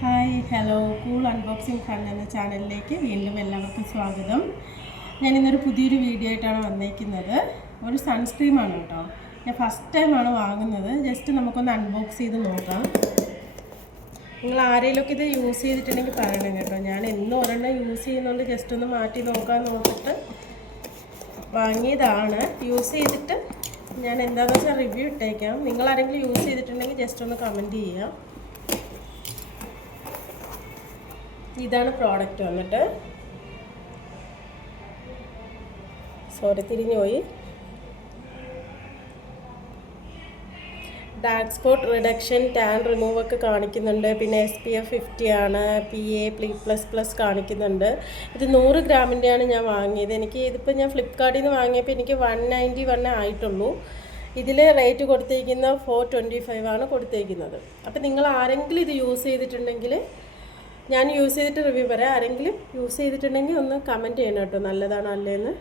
Hi hello cool unboxing fun എന്ന ചാനലിലേക്ക് വീണ്ടും എല്ലാവർക്കും സ്വാഗതം. ഞാൻ ഇന്നൊരു പുതിയൊരു വീഡിയോ ആയിട്ടാണ് വന്നിരിക്കുന്നത്. ഒരു സൺസ്ക്രീമാണ് കേട്ടോ. ഞാൻ ഫസ്റ്റ് ടൈമാണ് വാങ്ങുന്നത്. ജസ്റ്റ് നമുക്കൊന്ന് അൺബോക്സ് ചെയ്ത് നോക്കാം. നിങ്ങൾ ആരെങ്കിലുമൊക്കെ ഇത് യൂസ് ചെയ്തിട്ടുണ്ടെങ്കിൽ പറയണം കേട്ടോ. ഞാൻ എന്നും ഒരെണ്ണം യൂസ് ചെയ്യുന്നുണ്ട്. ജസ്റ്റ് ഒന്ന് മാറ്റി നോക്കാൻ നോക്കിയിട്ട് വാങ്ങിയതാണ്. യൂസ് ചെയ്തിട്ട് ഞാൻ എന്താണെന്ന് വെച്ചാൽ റിവ്യൂ ഇട്ടേക്കാം. നിങ്ങൾ ആരെങ്കിലും യൂസ് ചെയ്തിട്ടുണ്ടെങ്കിൽ ജസ്റ്റ് ഒന്ന് കമൻറ്റ് ചെയ്യാം. ഇതാണ് പ്രോഡക്റ്റ് വന്നിട്ട്. തിരിഞ്ഞു പോയി. Dark spot reduction, tan remove ഒക്കെ കാണിക്കുന്നുണ്ട്. പിന്നെ SPF 50 ആണ്, PA++ കാണിക്കുന്നുണ്ട്. ഇത് 100 ഗ്രാമിൻ്റെയാണ് ഞാൻ വാങ്ങിയത്. ഇതിപ്പോൾ ഞാൻ ഫ്ലിപ്കാർട്ടിൽ നിന്ന് വാങ്ങിയപ്പോൾ എനിക്ക് 191 ആയിട്ടുള്ളൂ. ഇതിൽ റേറ്റ് കൊടുത്തിരിക്കുന്ന 425 ആണ് കൊടുത്തിരിക്കുന്നത്. അപ്പോൾ നിങ്ങൾ ആരെങ്കിലും ഇത് യൂസ് ചെയ്തിട്ടുണ്ടെങ്കിൽ, ഞാൻ യൂസ് ചെയ്തിട്ട് റിവ്യൂ പറയാം. ആരെങ്കിലും യൂസ് ചെയ്തിട്ടുണ്ടെങ്കിൽ ഒന്ന് കമൻറ്റ് ചെയ്യണം കേട്ടോ, നല്ലതാണോ അല്ലേന്ന്.